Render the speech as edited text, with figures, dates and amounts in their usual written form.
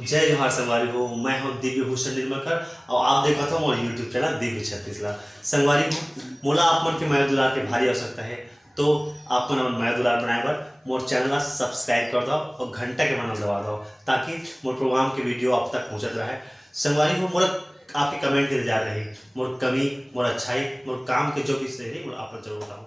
जय जोहार संगवारी हो। मैं हूं दिव्य भूषण निर्मलकर और आप देखा था मोर यूट्यूब चैनल दिव्य छत्तीसगढ़। संगवारी हो मोला आप मन के माया दुलार के भारी आवश्यकता है, तो आप मन अपन माया दुलार बनाए बर मोर चैनल ला सब्सक्राइब कर दो और घंटा के बटन दबा दो, ताकि मोर प्रोग्राम के वीडियो आप तक पहुंचत रहे। संगवारी हो मोला आपके कमेंट के इंतजार रही। मोर कमी, मोर अच्छाई, मोर काम के जो भी सही आप जरूर बताऊँ।